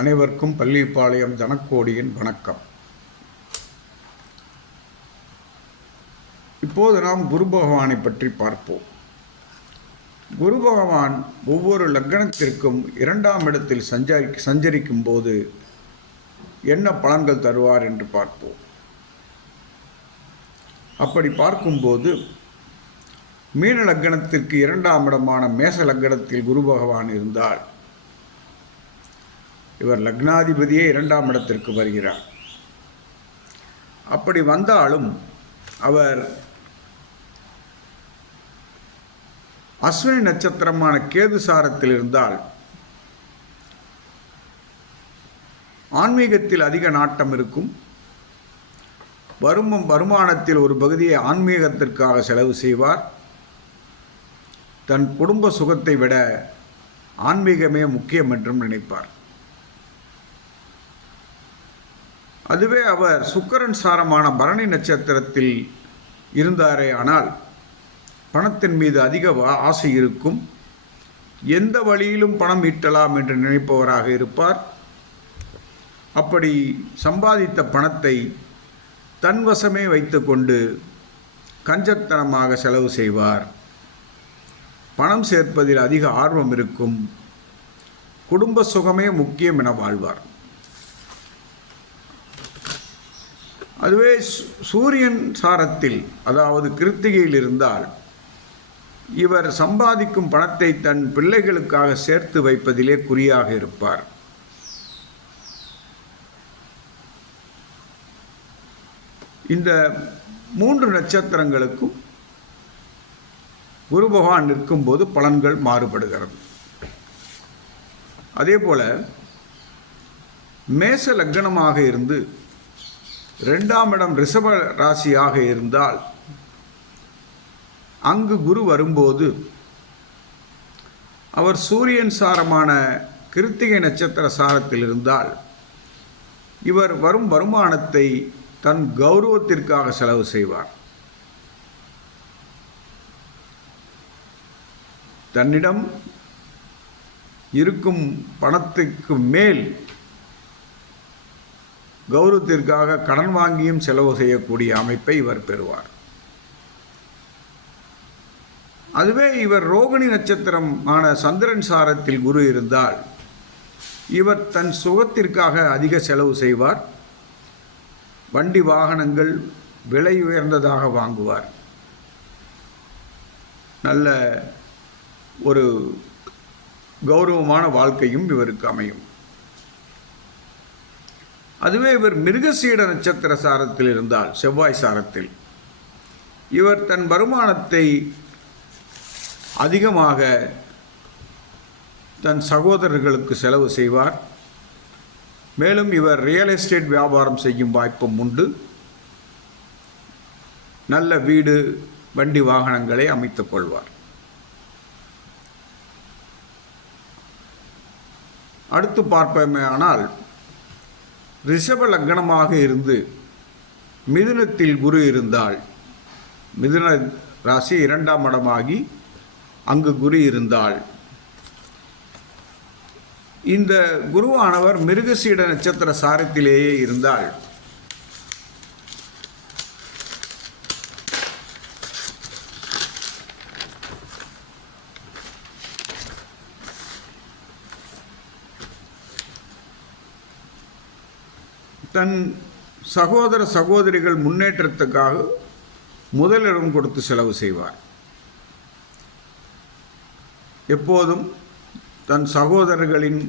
அனைவருக்கும் பள்ளிப்பாளையம் தனக்கோடியின் வணக்கம். இப்போது நாம் குரு பகவானை பற்றி பார்ப்போம். குரு பகவான் ஒவ்வொரு லக்னத்திற்கும் இரண்டாம் இடத்தில் சஞ்சாரி சஞ்சரிக்கும் போது என்ன பலன்கள் தருவார் என்று பார்ப்போம். அப்படி பார்க்கும்போது மீன லக்னத்திற்கு இரண்டாம் இடமான மேச லக்னத்தில் குரு பகவான் இருந்தால் இவர் லக்னாதிபதியே இரண்டாம் இடத்திற்கு வருகிறார். அப்படி வந்தாலும் அவர் அஸ்வினி நட்சத்திரமான கேது சாரத்தில் இருந்தால் ஆன்மீகத்தில் அதிக நாட்டம் இருக்கும். வருமம் வருமானத்தில் ஒரு பகுதியை ஆன்மீகத்திற்காக செலவு செய்வார். தன் குடும்ப சுகத்தை விட ஆன்மீகமே முக்கியம் என்றும் நினைப்பார். அதுவே அவர் சுக்கரன் சாரமான பரணி நட்சத்திரத்தில் இருந்தாரே ஆனால் பணத்தின் மீது அதிக வா- ஆசை இருக்கும். எந்த வழியிலும் பணம் ஈட்டலாம் என்று நினைப்பவராக இருப்பார். அப்படி சம்பாதித்த பணத்தை தன்வசமே வைத்துக்கொண்டு கஞ்சத்தனமாக செலவு செய்வார். பணம் சேர்ப்பதில் அதிக ஆர்வம் இருக்கும். குடும்ப சுகமே முக்கியம் என வாழ்வார். அதுவே சூரியன் சாரத்தில் அதாவது கிருத்திகையில் இருந்தால் இவர் சம்பாதிக்கும் பணத்தை தன் பிள்ளைகளுக்காக சேர்த்து வைப்பதிலே குறியாக இருப்பார். இந்த மூன்று நட்சத்திரங்களுக்கும் குரு பகவான் நிற்கும்போது பலன்கள் மாறுபடுகிறது. அதே போல மேச லக்னமாக இருந்து ரெண்டாம் இடம் ரிஷப ராசியாக இருந்தால் அங்கு குரு வரும்போது அவர் சூரியன் சாரமான கிருத்திகை நட்சத்திர சாரத்தில் இருந்தால் இவர் வரும் வருமானத்தை தன் கௌரவத்திற்காக செலவு செய்வார். தன்னிடம் இருக்கும் பணத்துக்கு மேல் கௌரவத்திற்காக கடன் வாங்கியும் செலவு செய்யக்கூடிய அமைப்பை இவர் பெறுவார். அதுவே இவர் ரோகிணி நட்சத்திரமான சந்திரன் சாரத்தில் குரு இருந்தால் இவர் தன் சுகத்திற்காக அதிக செலவு செய்வார். வண்டி வாகனங்கள் விலை உயர்ந்ததாக வாங்குவார். நல்ல ஒரு கௌரவமான வாழ்க்கையும் இவருக்கு அமையும். அதுவே இவர் மிருகசீட நட்சத்திர சாரத்தில் இருந்தால் செவ்வாய் சாரத்தில். இவர் தன் வருமானத்தை அதிகமாக தன் சகோதரர்களுக்கு செலவு செய்வார். மேலும் இவர் ரியல் எஸ்டேட் வியாபாரம் செய்யும் வாய்ப்பும் உண்டு. நல்ல வீடு வண்டி வாகனங்களை அமைத்துக் கொள்வார். அடுத்து பார்ப்போமே ஆனால் ரிஷப லக்னமாக இருந்து மிதுனத்தில் குரு இருந்தால் மிதுன ராசி இரண்டாம் இடமாகி அங்கு குரு இருந்தால் இந்த குருவானவர் மிருகசீட நட்சத்திர சாரத்திலேயே இருந்தால் தன் சகோதர சகோதரிகள் முன்னேற்றத்துக்காக முதலிடம் கொடுத்து செலவு செய்வார். எப்போதும் தன் சகோதரர்களின்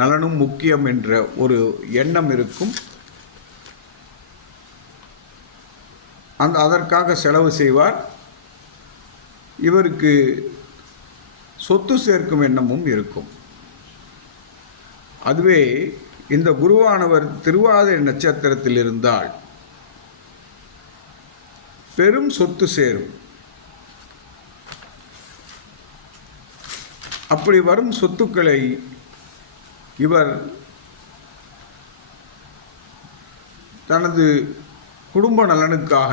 நலனும் முக்கியம் என்ற ஒரு எண்ணம் இருக்கும். அந்த அதற்காக செலவு செய்வார். இவருக்கு சொத்து சேர்க்கும் எண்ணமும் இருக்கும். அதுவே இந்த குருவானவர் திருவாதிரை நட்சத்திரத்தில் இருந்தால் பெரும் சொத்து சேரும். அப்படி வரும் சொத்துக்களை இவர் தனது குடும்ப நலனுக்காக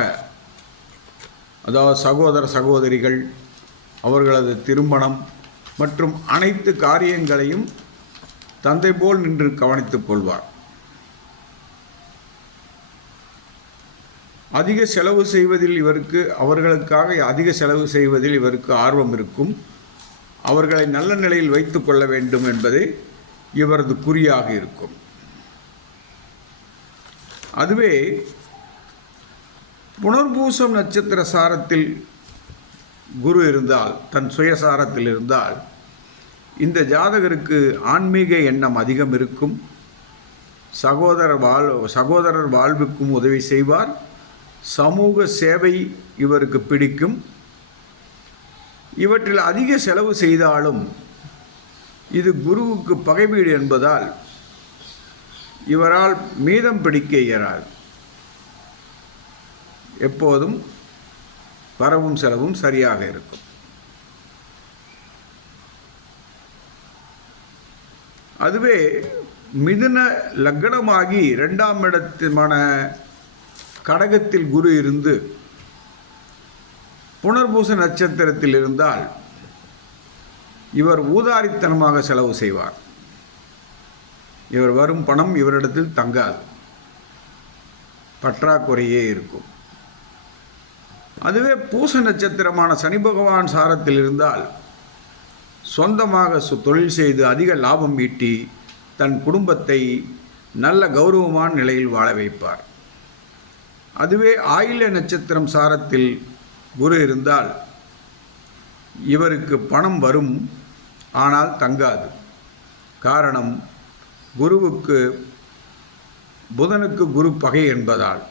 அதாவது சகோதர சகோதரிகள் அவர்களது திருமணம் மற்றும் அனைத்து காரியங்களையும் தந்தை போல் நின்று கவனித்துக் கொள்வார். அதிக செலவு செய்வதில் இவருக்கு அவர்களுக்காக அதிக செலவு செய்வதில் இவருக்கு ஆர்வம் இருக்கும். அவர்களை நல்ல நிலையில் வைத்துக் கொள்ள வேண்டும் என்பதே இவரது குறியாக இருக்கும். அதுவே புனர்பூசம் நட்சத்திர சாரத்தில் குரு இருந்தால் தன் சுயசாரத்தில் இருந்தால் இந்த ஜாதகருக்கு ஆன்மீக எண்ணம் அதிகம் இருக்கும். சகோதரர் வாழ் சகோதரர் வாழ்வுக்கும் உதவி செய்வார். சமூக சேவை இவருக்கு பிடிக்கும். இவற்றில் அதிக செலவு செய்தாலும் இது குருவுக்கு பகைவீடு என்பதால் இவரால் மீதம் பிடிக்க இயலாது. எப்போதும் வரவும் செலவும் சரியாக இருக்கும். அதுவே மிதுன லக்னமாகி ரெண்டாம் இடத்துமான கடகத்தில் குரு இருந்து புனர்பூச நட்சத்திரத்தில் இருந்தால் இவர் ஊதாரித்தனமாக செலவு செய்வார். இவர் வரும் பணம் இவரிடத்தில் தங்காது. பற்றாக்குறையே இருக்கும். அதுவே பூச நட்சத்திரமான சனி பகவான் சாரத்தில் இருந்தால் சொந்தமாக சு- தொழில் செய்து அதிக லாபம் ஈட்டி தன் குடும்பத்தை நல்ல கௌரவமான நிலையில் வாழ வைப்பார். அதுவே ஆயில்ய நட்சத்திரம் சாரத்தில் குரு இருந்தால் இவருக்கு பணம் வரும் ஆனால் தங்காது. காரணம் குருவுக்கு புதனுக்கு குரு பகை என்பதால்.